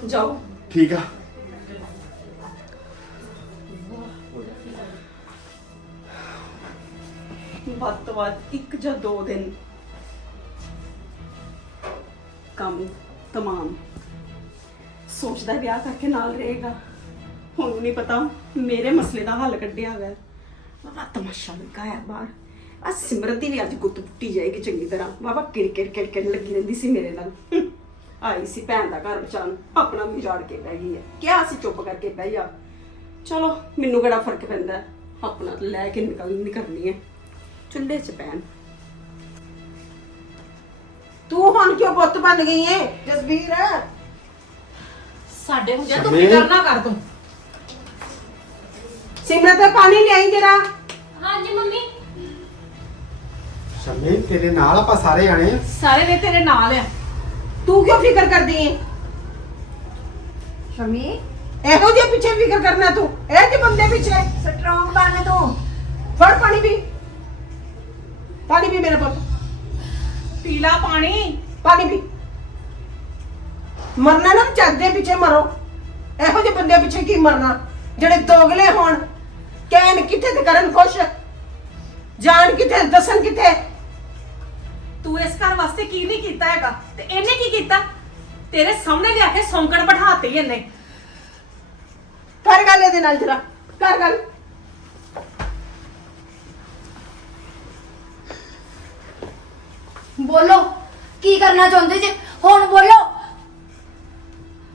ਜਾਓ। ਠੀਕ ਆ। ਵੱਧ ਤੋਂ ਵੱਧ ਇੱਕ ਜਾਂ ਦੋ ਦਿਨ ਕੰਮ ਤਮਾਮ। ਸੋਚਦਾ ਵਿਆਹ ਕਰਕੇ ਨਾਲ ਰਹੇਗਾ। ਹੁਣ ਨਹੀਂ ਪਤਾ ਮੇਰੇ ਮਸਲੇ ਦਾ ਹੱਲ ਕੱਢਿਆ ਹੋਇਆ। ਬਾਬਾ ਤਮਾਸ਼ਾ ਲੱਗਾ ਹੈ ਬਾਹਰ। ਆ ਸਿਮਰਤ ਦੀ ਵੀ ਅੱਜ ਗੁੱਤ ਪੁੱਟੀ ਜਾਏਗੀ ਚੰਗੀ ਤਰ੍ਹਾਂ। ਬਾਬਾ ਕਿੜ ਕਿੜ ਲੱਗੀ ਰਹਿੰਦੀ ਸੀ ਮੇਰੇ ਨਾਲ। ਆਈ ਸੀ ਭੈਣ ਦਾ ਘਰ ਬਚਾਉਣ ਆਪਣਾ ਵੀ ਕੇ ਬਹਿ ਗਈ ਹੈ ਕਿਹਾ ਸੀ ਚੁੱਪ ਕਰਕੇ ਬਹਿ ਜਾ। ਚਲੋ, ਮੈਨੂੰ ਕਿਹੜਾ ਫ਼ਰਕ ਪੈਂਦਾ? ਆਪਣਾ ਲੈ ਕੇ ਨਿਕਲ ਨਿਕਲਣੀ ਹੈ ਚੁੱਲ੍ਹੇ 'ਚ ਪੈਣ ਤੂੰ ਹੁਣ ਕਿਉਂ ਬੁੱਤ ਬਣ ਗਈ ਏ, ਜਸਬੀਰ? ਸਾਡੇ ਹੁੰਦੇ ਤੂੰ। ਫਿਕਰ ਨਾ ਕਰ ਤੂੰ। ਸਿਮਰਤ ਪਾਣੀ ਲਿਆਈ ਜਰਾ ਹਾਂਜੀ ਮੰਮੀ। ਸ਼ਮੀ ਤੇਰੇ ਨਾਲ ਆਪਾਂ ਸਾਰੇ ਆਣੇ ਆ। ਸਾਰੇ ਨੇ ਤੇਰੇ ਨਾਲ ਆ। ਤੂੰ ਕਿਉਂ ਫਿਕਰ ਕਰਦੀ ਏ ਸ਼ਮੀ। ਇਹੋ ਜਿਹੇ ਪਿੱਛੇ ਫਿਕਰ ਕਰਨਾ ਤੂੰ। ਇਹ ਜਿਹੇ ਬੰਦੇ ਪਿੱਛੇ। ਸਟਰੋਂਗ ਬਣ ਤੂੰ। ਫੜ ਪਾਣੀ ਪੀ ਪਾਣੀ ਪੀ ਮੇਰੇ ਪੁੱਤ ਪੀਲਾ ਪਾਣੀ। ਪਾਣੀ ਪੀ ਮਰਨਾ ਨਾ ਚੱਜ ਦੇ ਪਿੱਛੇ ਮਰੋ। ਇਹੋ ਜਿਹੇ ਬੰਦੇ ਪਿੱਛੇ ਕੀ ਮਰਨਾ? ਜਿਹੜੇ ਦੋਗਲੇ ਹੋਣ ਕਹਿਣ ਕਿੱਥੇ ਤੇ ਕਰਨ ਕੁਛ? ਜਾਣ ਕਿੱਥੇ ਦੱਸਣ ਕਿੱਥੇ? ਤੂੰ ਇਸ ਘਰ ਵਾਸਤੇ ਕੀ ਨਹੀਂ ਕੀਤਾ ਹੈਗਾ? ਤੇ ਇਹਨੇ ਕੀ ਕੀਤਾ? ਤੇਰੇ ਸਾਹਮਣੇ ਲਿਆ ਕੇ ਸੌਂਕਣ ਬਿਠਾਤੀ ਇਹਨੇ। ਕਰ ਗੱਲ ਇਹਦੇ ਨਾਲ ਜਰਾ ਕਰ ਗੱਲ। ਬੋਲੋ ਕੀ ਕਰਨਾ ਚਾਹੁੰਦੇ ਜੇ? ਹੁਣ ਬੋਲੋ।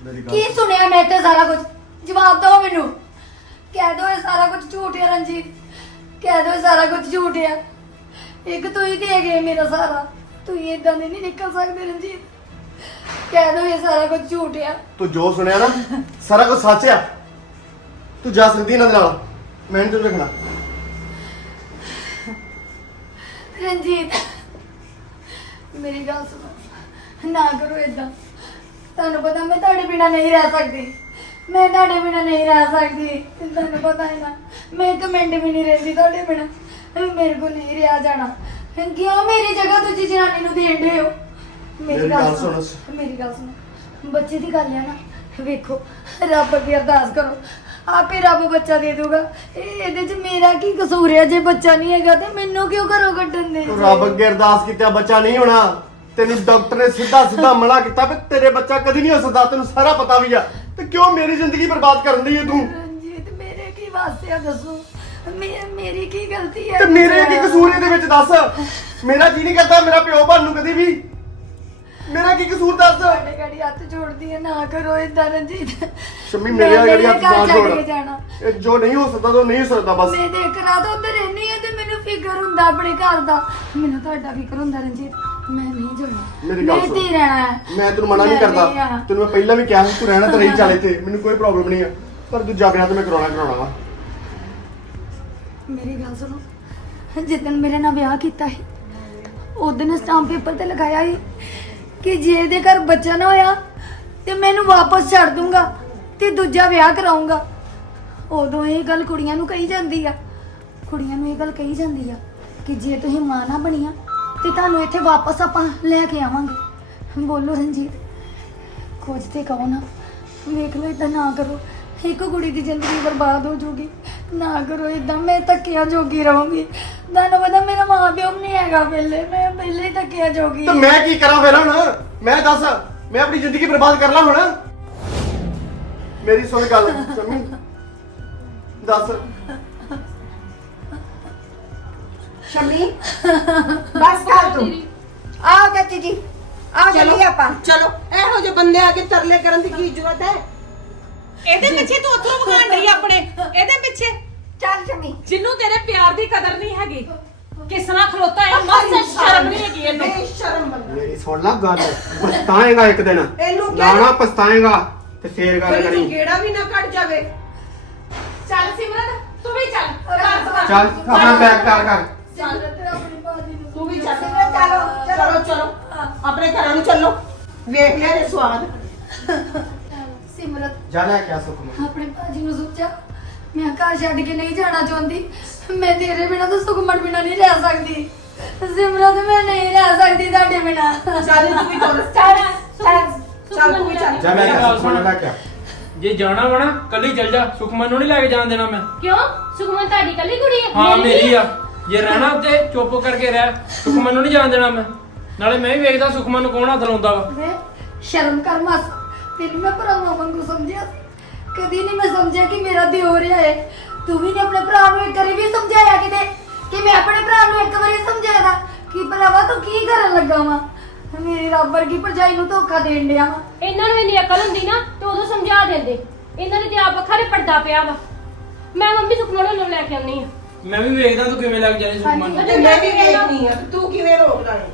ਮੇਰੀ ਕੀ ਸੁਣਿਆ ਮੈਂ ਤੇ ਸਾਰਾ ਕੁਝ ਜਵਾਬ ਦਿਓ ਮੈਨੂੰ। ਕਹਿ ਦਿਓ ਇਹ ਸਾਰਾ ਕੁਝ ਝੂਠ ਹੈ ਰਣਜੀਤ। ਕਹਿ ਦਿਓ ਇਹ ਸਾਰਾ ਕੁਝ ਝੂਠ ਹੈ। ਇੱਕ ਤੂੰ ਹੀ ਦੇ ਗਏ ਮੇਰਾ ਸਾਰਾ। ਤੂੰ ਇਦਾਂ ਦੇ ਨਹੀਂ ਨਿਕਲ ਸਕਦੇ ਰਣਜੀਤ। ਕਹਿ ਦਿਓ ਇਹ ਸਾਰਾ ਕੁਝ ਝੂਠ ਹੈ। ਤੂੰ ਜੋ ਸੁਣਿਆ ਨਾ ਸਾਰਾ ਕੁਝ ਸੱਚ ਆ। ਤੂੰ ਜਾ ਸਕਦੀ ਇਹਨਾਂ ਦੇ ਨਾਲ। ਮੈਂ ਨੀ ਤੈਨੂੰ ਰੱਖਣਾ ਰਣਜੀਤ ਮੇਰੀ ਗੱਲ ਸੁਣੋ। ਨਾ ਕਰੋ ਇਦਾਂ ਤੁਹਾਨੂੰ ਪਤਾ ਮੈਂ ਤੁਹਾਡੇ ਬਿਨਾ ਨਹੀਂ ਰਹਿ ਸਕਦੀ। ਮੈਂ ਤੁਹਾਡੇ ਬਿਨਾ ਨਹੀਂ ਰਹਿ ਸਕਦੀ। ਤੁਹਾਨੂੰ ਪਤਾ ਹੈ ਨਾ ਮੈਂ ਇੱਕ ਮਿੰਟ ਵੀ ਨਹੀਂ ਰਹਿੰਦੀ ਤੁਹਾਡੇ ਬਿਨਾ। ਮੇਰੇ ਕੋਲ ਨਹੀਂ ਰਿਹਾ ਜਾਣਾ। ਕਿਉਂ ਮੇਰੀ ਜਗ੍ਹਾ ਦੂਜੀ ਜਨਾਨੀ ਨੂੰ ਦੇਣ ਦੇ ਹੋ? ਮੇਰੀ ਗੱਲ ਸੁਣੋ। ਮੇਰੀ ਗੱਲ ਸੁਣੋ। ਬੱਚੇ ਦੀ ਗੱਲ ਹੈ ਨਾ ਵੇਖੋ ਰੱਬ ਅੱਗੇ ਅਰਦਾਸ ਕਰੋ। ਆਪੇ ਰੱਬ ਬੱਚਾ ਦੇ ਦੂਗਾ ਇਹ- ਇਹਦੇ 'ਚ ਮੇਰਾ ਕੀ ਕਸੂਰ ਹੈ? ਜੇ ਬੱਚਾ ਨਹੀਂ ਹੈਗਾ ਤੇ ਮੈਨੂੰ ਕਿਉਂ ਘਰੋਂ ਕੱਢਣ ਦੇ? ਰੱਬ ਅੱਗੇ ਅਰਦਾਸ ਕੀਤਾ ਬੱਚਾ ਨਹੀਂ ਹੋਣਾ। ਤੈਨੂੰ ਡਾਕਟਰ ਨੇ ਸਿੱਧਾ ਸਿੱਧਾ ਮਨਾ ਕੀਤਾ ਵੀ ਤੇਰੇ ਬੱਚਾ ਕਦੀ ਨਹੀਂ ਹੋ ਸਕਦਾ ਤੈਨੂੰ ਸਾਰਾ ਪਤਾ ਵੀ ਆ। ਤੇ ਕਿਉਂ ਮੇਰੀ ਜ਼ਿੰਦਗੀ ਬਰਬਾਦ ਕਰਨ ਦੀ ਹੈ ਤੂੰ? ਰਣਜੀਤ ਮੇਰੇ ਕੀ ਵਾਸਤੇ ਆ ਦੱਸੋ? ਮੇ- ਮੇਰੀ ਕੀ ਗਲਤੀ ਹੈ? ਤੇ ਮੇਰੇ ਕੀ ਕਸੂਰ ਇਹਦੇ ਵਿੱਚ ਦੱਸ? ਮੇਰਾ ਜੀ ਨਹੀਂ ਕਰਦਾ ਮੇਰਾ ਪਿਓ ਬਣ ਨੂੰ ਕਦੀ ਵੀ। ਮੇਰਾ ਕੀ ਕਸੂਰ ਦੱਸ? ਤੁਹਾਡੇ ਗੜੀ ਹੱਥ ਜੋੜਦੀ ਹੈ ਨਾ ਕਰੋ ਇਦਾਂ ਰਣਜੀਤ ਸ਼ਮੀ ਮੇਰੇ ਵਾਲੀ ਹੱਥ ਘਰ ਨਾ ਜੋੜ। ਇਹ ਜੋ ਨਹੀਂ ਹੋ ਸਕਦਾ ਤਾਂ ਨਹੀਂ ਹੋ ਸਕਦਾ ਬਸ। ਮੈਂ ਦੇਖ ਰਾਤ ਉੱਧਰ ਰਹਿਣੀ ਹੈ ਤੇ ਮੈਨੂੰ ਫਿਕਰ ਹੁੰਦਾ ਆਪਣੇ ਘਰ ਦਾ। ਮੈਨੂੰ ਤੁਹਾਡਾ ਫਿਕਰ ਹੁੰਦਾ ਰਣਜੀਤ। ਮੇਰੀ ਗੱਲ ਮੈਂ ਸੁਣ। ਰਹਿਣਾ ਹੈ ਮੈਂ ਤੈਨੂੰ ਮਨਾ ਨਹੀਂ ਮੈਂ ਕਰਦਾ। ਤੈਨੂੰ ਮੈਂ ਪਹਿਲਾਂ ਵੀ ਕਿਹਾ ਸੀ ਤੂੰ ਰਹਿਣਾ ਤੇ ਰਹੀ ਚੱਲ ਇੱਥੇ। ਮੈਨੂੰ ਕੋਈ ਪ੍ਰੋਬਲਮ ਨਹੀਂ ਆ। ਪਰ ਦੂਜਾ ਵਿਆਹ ਤੇ ਮੈਂ ਕਰਾਉਣਾ ਕਰਾਉਣਾ ਵਾ। ਮੇਰੀ ਗੱਲ ਸੁਣੋ। ਜਿੱਦਣ ਮੇਰੇ ਨਾਲ ਵਿਆਹ ਕੀਤਾ ਸੀ ਉਦੋਂ ਸਟਾਂਪ ਪੇਪਰ ਤੇ ਲਗਾਇਆ ਸੀ ਕਿ ਜੇ ਇਹਦੇ ਘਰ ਬੱਚਾ ਨਾ ਹੋਇਆ ਤੇ ਮੈਨੂੰ ਵਾਪਸ ਛੱਡ ਦੂੰਗਾ ਤੇ ਦੂਜਾ ਵਿਆਹ ਕਰਾਉਂਗਾ ਉਦੋਂ ਇਹ ਗੱਲ ਕੁੜੀਆਂ ਨੂੰ ਕਹੀ ਜਾਂਦੀ ਆ। ਕੁੜੀਆਂ ਨੂੰ ਇਹ ਗੱਲ ਕਹੀ ਜਾਂਦੀ ਆ ਕਿ ਜੇ ਤੁਸੀਂ ਮਾਂ ਨਾ ਬਣੀਆਂ ਤੇ ਤੁਹਾਨੂੰ ਇੱਥੇ ਵਾਪਸ ਆਪਾਂ ਲੈ ਕੇ ਆਵਾਂਗੇ। ਬੋਲੋ ਰਣਜੀਤ ਕੁਝ ਤੇ ਕਹੋ ਨਾ। ਵੇਖ ਲਓ ਇਦਾਂ ਨਾ ਕਰੋ। ਇੱਕ ਕੁੜੀ ਦੀ ਜ਼ਿੰਦਗੀ ਬਰਬਾਦ ਹੋ ਜਾਊਗੀ। ਨਾ ਕਰੋ ਇਦਾਂ ਮੈਂ ਧੱਕਿਆਂ ਜੋਗੀ ਰਹੂੰਗੀ। ਤੁਹਾਨੂੰ ਪਤਾ ਮੇਰਾ ਮਾਂ ਪਿਓ ਵੀ ਨਹੀਂ ਹੈਗਾ ਪਹਿਲੇ ਮੈਂ ਪਹਿਲੇ ਹੀ ਧੱਕਿਆਂ ਜੋਗੀ ਤੇ ਮੈਂ ਕੀ ਕਰਾਂ ਫਿਰ ਹੁਣ? ਮੈਂ ਦੱਸ ਮੈਂ ਆਪਣੀ ਜ਼ਿੰਦਗੀ ਬਰਬਾਦ ਕਰ ਲਾਂ ਹੁਣ? ਮੇਰੀ ਸੁਣ ਗੱਲ ਸ਼ਮੀ। ਦੱਸ। ਸ਼ਮੀ। ਬਸ ਕਰ ਤੂੰ। ਆਓ ਚਾਚੀ ਜੀ। ਆਓ ਚੱਲੀਏ ਆਪਾਂ। ਚਲੋ। ਇਹੋ ਜਿਹੇ ਬੰਦੇ ਆ ਕੇ ਤਰਲੇ ਕਰਨ ਦੀ ਕੀ ਜ਼ਰੂਰਤ ਹੈ? ਇਹਦੇ ਪਿੱਛੇ ਤੂੰ ਉੱਥੋਂ ਵਿਖਾਣ ਰਹੀ ਆਪਣੇ। ਇਹਦੇ ਪਿੱਛੇ। ਚੱਲ ਸ਼ਮੀ। ਜਿੰਨੂੰ ਤੇਰੇ ਪਿਆਰ ਦੀ ਕਦਰ ਨਹੀਂ ਹੈਗੀ ਕਿਸ ਨਾਲ ਖਲੋਤਾ ਹੈ ਮਸ ਸ਼ਰਮ ਨਹੀਂ ਹੈਗੀ ਇਹਨੂੰ। ਬੇਸ਼ਰਮ ਬੰਦਾ। ਮੇਰੀ ਸੁਣ ਲਾ ਗੱਲ। ਪਛਤਾਏਗਾ ਇੱਕ ਦਿਨ। ਇਹਨੂੰ ਕਹਿ ਲਾਣਾ ਪਛਤਾਏਗਾ ਤੇ ਫੇਰ ਗੱਲ ਤੂੰ ਕਰੀ। ਗੇੜਾ ਵੀ ਨਾ ਕੱਢ ਜਾਵੇ। ਚੱਲ ਸਿਮਰਨ ਤੂੰ ਵੀ ਚੱਲ। ਚੱਲ ਆਪਣਾ ਬੈਗ ਤਿਆਰ ਕਰ। ਚੱਲ ਤੇ ਆਪਣੀ ਬਾਜੀ ਨੂੰ ਤੂੰ ਵੀ ਚੱਲ ਚਲੋ ਚਲੋ ਚਲੋ। ਆਪਣੇ ਘਰਾਂ ਨੂੰ ਚੱਲੋ। ਵੇਖ ਲਿਆ ਇਹ ਸਵਾਦ। ਸਿਮਰਤ ਜਾ ਲੈ ਕੇ ਆ ਸੁਖਮਨ ਆਪਣੇ ਭਾਜੀ ਨੂੰ ਸੋਚਿਆ ਮੈਂ ਘਰ ਛੱਡ ਕੇ ਨਹੀਂ ਜਾਣਾ ਚਾਹੁੰਦੀ। ਮੈਂ ਤੇਰੇ ਬਿਨਾਂ ਤਾਂ ਸੁਖਮਨ ਬਿਨਾਂ ਨਹੀਂ ਰਹਿ ਸਕਦੀ। ਸਿਮਰਤ ਮੈਂ ਨਹੀਂ ਰਹਿ ਸਕਦੀ ਤੁਹਾਡੇ ਬਿਨਾਂ। ਚੱਲ ਤੂੰ ਵੀ ਚੱਲ ਚੱਲ। ਚੱਲ ਚੱਲ ਤੂੰ ਵੀ ਚੱਲ। ਜਾ ਲੈ ਕੇ ਆ ਸੁਖਮਨ ਲੈ ਕੇ ਆ। ਜੇ ਜਾਣਾ ਵਾ ਨਾ ਕੱਲੀ ਚੱਲ ਜਾ। ਸੁਖਮਨ ਨੂੰ ਨਹੀਂ ਲੈ ਕੇ ਜਾਣ ਦੇਣਾ ਮੈਂ। ਕਿਉਂ? ਸੁਖਮਨ ਤੁਹਾਡੀ ਕੱਲੀ ਕੁੜੀ ਹੈ ਹਾਂ ਮੇਰੀ ਆ। ਜੇ ਰਹਿਣਾ ਉੱਤੇ ਚੁੱਪ ਕਰਕੇ ਰਹਿ ਸੁਖਮਨ ਨੂੰ ਨਹੀਂ ਜਾਣ ਦੇਣਾ ਮੈਂ। ਨਾਲੇ ਮੈਂ ਵੀ ਵੇਖਦਾ ਸੁਖਮਨ ਨੂੰ ਕੌਣ ਹੱਥ ਲਾਉਂਦਾ ਵਾ। ਵੇ ਸ਼ਰਮ ਕਰ ਮਾਸ। ਤੈਨੂੰ ਮੈਂ ਭਰਾਵਾਂ ਵਾਂਗੂ ਸਮਝਿਆ। ਕਦੀ ਨਹੀਂ ਮੈਂ ਸਮਝਿਆ ਕਿ ਮੇਰਾ ਦਿਓਰ ਹੈ ਤੂੰ ਵੀ ਨੇ ਆਪਣੇ ਭਰਾ ਨੂੰ ਇੱਕ ਵਾਰੀ ਵੀ ਸਮਝਾਇਆ ਕਿਤੇ ਕਿ ਮੈਂ ਆਪਣੇ ਭਰਾ ਨੂੰ ਇੱਕ ਵਾਰੀ ਸਮਝਾਇਆ। ਕਿ ਭਰਾਵਾ ਤੂੰ ਕੀ ਕਰਨ ਲੱਗਾ ਵਾ? ਮੇਰੀ ਰੱਬ ਵਰਗੀ ਭਰਜਾਈ ਨੂੰ ਧੋਖਾ ਦੇਣ ਡਿਆ ਵਾ। ਇਹਨਾਂ ਨੂੰ ਇੰਨੀ ਅਕਲ ਹੁੰਦੀ ਨਾ ਤੇ ਉਦੋਂ ਸਮਝਾ ਦਿੰਦੇ। ਇਹਨਾਂ ਦੇ ਤੇ ਆਪ ਅੱਖਾਂ ਦੇ ਪਰਦਾ ਪਿਆ ਵਾ। ਮੈਂ ਮੰਮੀ ਸੁਖਮਨ ਨੂੰ ਲੈ ਕੇ ਆਉਣੀ ਆ ਮੈਂ ਵੀ ਵੇਖਦਾ ਤੂੰ ਕਿਵੇਂ ਲੱਗ ਜਾਣੀ ਸੁਖਮਨ ਨੂੰ। ਤੇ ਮੈਂ ਵੀ ਵੇਖਣੀ ਆ ਤੂੰ ਕਿਵੇਂ ਰੋਕ ਲਾਣੀ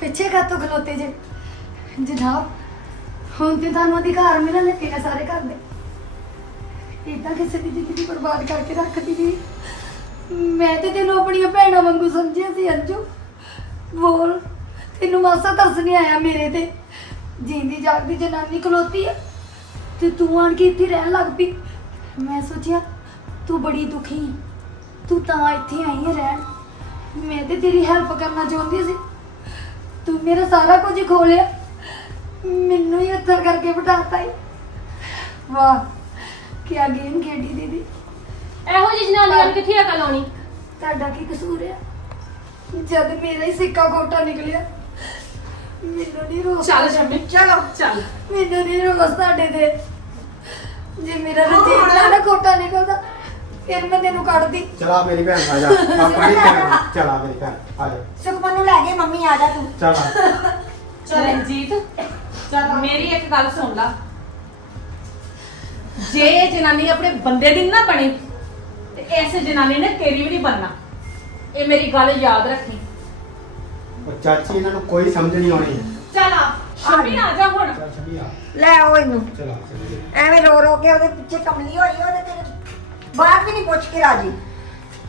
ਪਿੱਛੇ ਕਾਤੋਂ ਖਲੋਤੇ ਜੇ। ਜਨਾਬ ਹੁਣ ਤੇ ਤੁਹਾਨੂੰ ਅਧਿਕਾਰ ਮਿਲਣ ਲੱਗੇ ਨੇ ਸਾਰੇ ਘਰ ਦੇ। ਇਦਾਂ ਕਿਸੇ ਦੀ ਜ਼ਿੰਦਗੀ ਬਰਬਾਦ ਕਰਕੇ ਰੱਖਦੀ ਜੀ ਮੈਂ ਤੇ ਤੈਨੂੰ ਆਪਣੀਆਂ ਭੈਣਾਂ ਵਾਂਗੂ ਸਮਝਿਆ ਸੀ ਅੰਜੂ। ਬੋਲ ਤੈਨੂੰ ਮਾਸਾ ਤਰਸ ਨਹੀਂ ਆਇਆ ਮੇਰੇ ਤੇ। ਜਿੰਦੀ ਜਾਗਦੀ ਜਨਾਨੀ ਖਲੋਤੀ ਆ ਤੇ ਤੂੰ ਆਣ ਕੇ ਇੱਥੇ ਰਹਿਣ ਲੱਗ ਪਈ। ਮੈਂ ਸੋਚਿਆ ਤੂੰ ਬੜੀ ਦੁਖੀ ਹੈ ਤੂੰ ਤਾਂ ਇੱਥੇ ਆਈ ਹੈ ਰਹਿਣ। ਮੈਂ ਤੇ ਤੇਰੀ ਹੈਲਪ ਕਰਨਾ ਚਾਹੁੰਦੀ ਸੀ। ਤੂੰ ਮੇਰਾ ਸਾਰਾ ਕੁਝ ਖੋ ਲਿਆ। ਮੈਨੂੰ ਹੀ ਉੱਤਰ ਕਰਕੇ ਬਿਠਾਤਾ ਹੀ ਵਾਹ ਕੀ ਗੇਮ ਖੇਡੀ ਦੀਦੀ। ਇਹੋ ਜਿਹੀ ਜਨਾਨੀਆਂ ਨੂੰ ਕਿੱਥੇ ਅਕਲ ਆਉਣੀ ਤੁਹਾਡਾ ਕੀ ਕਸੂਰ ਹੈ ਜਦ ਮੇਰਾ ਹੀ ਸਿੱਕਾ ਕੋਟਾ ਨਿਕਲਿਆ ਮੈਨੂੰ ਨਹੀਂ ਰੋਸ ਚੱਲ ਸ਼ਮੀ ਚਲੋ। ਚੱਲ। ਮੈਨੂੰ ਨਹੀਂ ਰੋਸ ਤੁਹਾਡੇ ਤੇ। ਜੇ ਮੇਰਾ ਰਜੀਤ ਨਾਲ ਨਾ ਖੋਟਾ ਨਿਕਲਦਾ ਫਿਰ ਮੈਂ ਤੈਨੂੰ ਕੱਢਦੀ। ਚਲਾ ਮੇਰੀ ਭੈਣ ਆ ਜਾ। ਆਪਾਂ ਨਹੀਂ ਕਰਨਾ ਚਲਾ ਮੇਰੀ ਭੈਣ ਆ ਜਾ। ਸੁਖਮਨ ਨੂੰ ਲੈ ਗਏ ਮੰਮੀ ਆ ਜਾ ਤੂੰ। ਚਲਾ ਰਣਜੀਤ ਮੇਰੀ ਇੱਕ ਗੱਲ ਸੁਣ ਲਾ। ਜੇ ਇਹ ਜਨਾਨੀ ਆਪਣੇ ਬੰਦੇ ਦੀ ਨਾ ਬਣੀ ਤੇ ਇਸ ਜਨਾਨੀ ਨੇ ਤੇਰੀ ਵੀ ਨਹੀਂ ਬਣਨਾ। ਇਹ ਮੇਰੀ ਗੱਲ ਯਾਦ ਰੱਖੀ। ਉਹ ਚਾਚੀ ਇਹਨਾਂ ਨੂੰ ਕੋਈ ਸਮਝ ਨਹੀਂ ਆਉਣੀ। ਚੱਲ ਆ ਸ਼ਮੀ ਆ ਜਾ ਹੁਣ। ਚੱਲ ਛੱਡੀ ਆ ਲੈ ਇਹਨੂੰ। ਚਲਾ ਚੱਲੀਏ ਐਵੇਂ ਰੋ ਰੋ ਕੇ ਉਹਦੇ ਪਿੱਛੇ ਕਮਲੀ ਹੋਈ ਉਹਦੇ ਤੇਰੇ ਬਾਹਰ ਵੀ ਨਹੀਂ ਪੁੱਛ ਕੇ ਰਾਜੀ।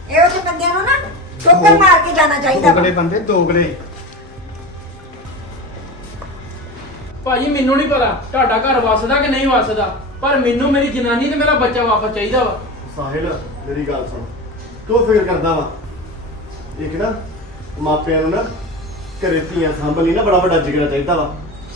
ਇਹੋ ਜਿਹੇ ਬੰਦਿਆਂ ਨੂੰ ਨਾ ਠੋਕਰ ਮਾਰ ਕੇ ਜਾਣਾ ਚਾਹੀਦਾ। ਵਾ। ਦੋਗਲੇ ਬੰਦੇ ਦੋਗਲੇ। ਭਾਜੀ ਮੈਨੂੰ ਨਹੀਂ ਪਤਾ ਤੁਹਾਡਾ ਘਰ ਵਸਦਾ ਕਿ ਨਹੀਂ ਵਸਦਾ ਪਰ ਮੈਨੂੰ ਮੇਰੀ ਜਨਾਨੀ ਤੇ ਮੇਰਾ ਬੱਚਾ ਵਾਪਸ ਚਾਹੀਦਾ ਵਾ। ਸਾਹਿਲ ਮੇਰੀ ਗੱਲ ਸੁਣ। ਤੂੰ ਫਿਕਰ ਕਰਦਾ ਵਾ। ਇੱਕ ਨਾ ਮਾਪਿਆਂ ਨੂੰ ਨਾ ਘਰੇ ਧੀਆਂ ਸਾਂਭਣ ਲਈ ਨਾ ਬੜਾ ਵੱਡਾ ਜਿਗਰਾ ਚਾਹੀਦਾ ਵਾ।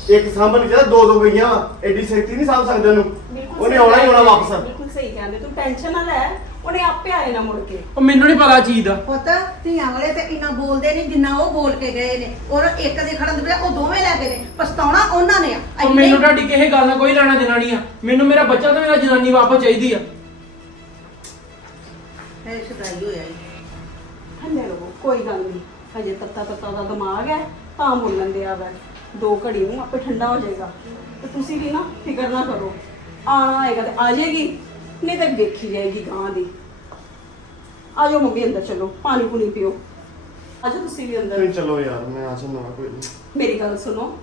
ਇੱਕ ਸਾਂਭਣ ਨਹੀਂ ਚਾਹੀਦਾ ਦੋ ਦੋ ਗਈਆਂ ਵਾ ਐਡੀ ਛੇਤੀ ਨਹੀਂ ਸਾਂਭ ਸਕਦੇ ਉਹਨੂੰ। ਬਿਲਕੁਲ ਉਹਨੇ ਸਹੀ ਆਉਣਾ ਹੀ ਆਉਣਾ ਵਾਪਸ। ਬਿਲਕੁਲ ਸਹੀ ਕਹਿੰਦੇ ਤੂੰ ਟੈਨਸ਼ਨ ਨਾ ਲੈ ਉਹਨੇ ਆਪੇ ਆਏ ਨਾ ਮੁੜ ਕੇ। ਉਹ ਮੈਨੂੰ ਨਹੀਂ ਪਤਾ ਚੀਜ਼ ਦਾ। ਪੁੱਤ ਧੀਆਂ ਵਾਲੇ ਤੇ ਇੰਨਾ ਬੋਲਦੇ ਨਹੀਂ ਜਿੰਨਾ ਉਹ ਬੋਲ ਕੇ ਗਏ ਨੇ। ਔਰ ਇੱਕ ਦੇ ਖੜਨ ਦੇ ਉਹ ਦੋਵੇਂ ਲੈ ਗਏ ਨੇ। ਪਛਤਾਉਣਾ ਉਹਨਾਂ ਨੇ ਆ। ਉਹ ਮੈਨੂੰ। ਤੁਹਾਡੀ ਕਿਸੇ ਗੱਲ ਨਾਲ ਕੋਈ ਲੈਣਾ ਦੇਣਾ ਨਹੀਂ ਆ। ਮੈਨੂੰ ਮੇਰਾ ਬੱਚਾ ਤੇ ਮੇਰਾ ਜਨਾਨੀ ਵਾਪਸ ਚਾਹੀਦੀ ਆ। ਇਹ ਸ਼ਦਾਈ ਹੋਇਆ ਈ। ਹੰਨੇ ਲੋ ਕੋਈ ਗੱਲ ਨਹੀਂ ਹਜੇ ਤੱਤਾ ਤੱਤਾ ਦਾ ਦਿਮਾਗ ਹੈ ਤਾਂ ਬੋਲਣ ਦਿਆ ਵੈ। ਦੋ ਘੜੀ ਨੂੰ ਆਪੇ ਠੰਡਾ ਹੋ ਜਾਏਗਾ। ਤੇ ਤੁਸੀਂ ਵੀ ਨਾ ਫਿਕਰ ਨਾ ਕਰੋ। ਆਣਾ ਆਏਗਾ ਤੇ ਆ ਜਾਏਗੀ। ਨਹੀਂ ਤਾਂ ਵੇਖੀ ਜਾਏਗੀ ਗਾਂ ਦੀ। ਆ ਜਾਓ ਮੰਮੀ ਅੰਦਰ ਚਲੋ ਪਾਣੀ ਪੂਣੀ ਪੀਓ। ਆ ਜਾਓ ਤੁਸੀਂ ਵੀ ਅੰਦਰ। ਤੁਸੀਂ ਚਲੋ ਯਾਰ ਮੈਂ ਆ ਚੱਲਣਾ ਕੋਈ ਨਹੀਂ ਮੇਰੀ ਗੱਲ ਸੁਣੋ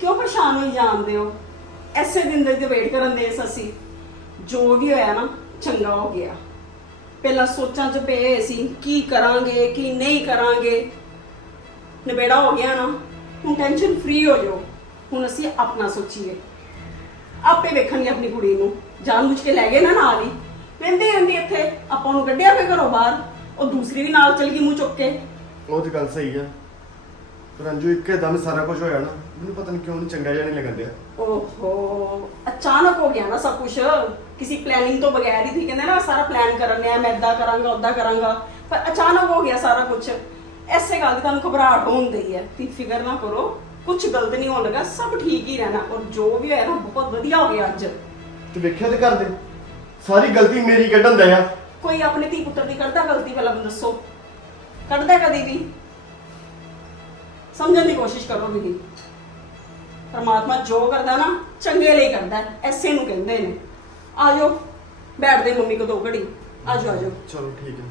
ਕਿਉਂ ਪਰੇਸ਼ਾਨ ਹੋਈ ਜਾਂਦੇ ਹੋ? ਐਸੇ ਦਿਨ ਦੇ ਵੇਟ ਕਰਨ ਦੇ ਅਸੀਂ। ਜੋ ਵੀ ਹੋਇਆ ਨਾ ਚੰਗਾ ਹੋ ਗਿਆ। ਪਹਿਲਾਂ ਸੋਚਾਂ 'ਚ ਪਏ ਸੀ ਕੀ ਕਰਾਂਗੇ ਕੀ ਨਹੀਂ ਕਰਾਂਗੇ। ਨਿਬੇੜਾ ਹੋ ਗਿਆ ਨਾ ਹੁਣ ਟੈਨਸ਼ਨ ਫ੍ਰੀ ਹੋ ਜਾਓ। ਹੁਣ ਅਸੀਂ ਆਪਣਾ ਸੋਚੀਏ। ਆਪੇ ਵੇਖਣਗੇ ਆਪਣੀ ਕੁੜੀ ਨੂੰ। ਜਾਣ ਕੇ ਲੈ ਗਏ ਨਾ ਨਾਲ ਹੀ। ਰਹਿੰਦੇ ਰਹਿੰਦੇ ਇੱਥੇ ਆਪਾਂ ਨੂੰ ਕੱਢਿਆ ਫੇ ਘਰੋਂ ਬਾਹਰ ਉਹ ਦੂਸਰੀ ਵੀ ਨਾਲ ਚਲ ਗਈ ਮੂੰਹ ਚੁੱਕ ਕੇ। ਉਹ ਤੇ ਗੱਲ ਸਹੀ ਆ। ਪਰ ਅੰਜੂ ਇੱਕੇ ਦਮ ਸਾਰਾ ਕੁਝ ਹੋਇਆ ਨਾ ਮੈਨੂੰ ਪਤਾ ਨਹੀਂ ਕਿਉਂ ਨਹੀਂ ਚੰਗਾ ਜਿਹਾ ਨਹੀਂ ਲੱਗਣ ਡਿਆ ਓਹੋ ਅਚਾਨਕ ਹੋ ਗਿਆ ਨਾ ਸਭ ਕੁਝ ਕਿਸੇ ਪਲੈਨਿੰਗ ਤੋਂ ਬਗੈਰ ਹੀ ਤੁਸੀਂ ਕਹਿੰਦੇ ਨਾ ਸਾਰਾ ਪਲਾਨ ਕਰਨ ਆ ਮੈਂ ਇਦਾਂ ਕਰਾਂਗਾ ਉਦਾਂ ਕਰਾਂਗਾ। ਪਰ ਅਚਾਨਕ ਹੋ ਗਿਆ ਸਾਰਾ ਕੁਝ ਐਸੇ ਗੱਲ ਦੀ ਤੁਹਾਨੂੰ ਘਬਰਾਹਟ ਹੁੰਦੀ ਹੈ। ਤੁਸੀਂ ਫਿਕਰ ਨਾ ਕਰੋ ਕੁਝ ਗਲਤ ਨਹੀਂ ਹੋਣ ਲੱਗਾ ਸਭ ਠੀਕ ਹੀ ਰਹਿਣਾ। ਔਰ ਜੋ ਵੀ ਹੋਇਆ ਨਾ ਬਹੁਤ ਵਧੀਆ ਹੋ ਗਿਆ ਅੱਜ। ਤੇ ਵੇਖਿਆ ਤੇ ਕਰਦੇ ਸਾਰੀ ਗਲਤੀ ਮੇਰੀ ਕੱਢਣ ਦਾ ਆ। ਕੋਈ ਆਪਣੇ ਧੀ ਪੁੱਤਰ ਦੀ ਕਰਦਾ ਗਲਤੀ ਪਹਿਲਾਂ ਮੈਨੂੰ ਦੱਸੋ। ਕੱਢਦਾ ਕਦੀ ਵੀ? ਸਮਝਣ ਦੀ ਕੋਸ਼ਿਸ਼ ਕਰੋ ਵੀ ਪਰਮਾਤਮਾ ਜੋ ਕਰਦਾ ਨਾ ਚੰਗੇ ਲਈ ਕਰਦਾ ਹੈ। ਐਸੇ ਨੂੰ ਕਹਿੰਦੇ ਨੇ। ਆਜੋ ਬੈਠਦੇ ਮੰਮੀ ਕੋ ਦੋ ਘੜੀ। ਆਜੋ ਆਜੋ ਚਲੋ ਠੀਕ ਹੈ।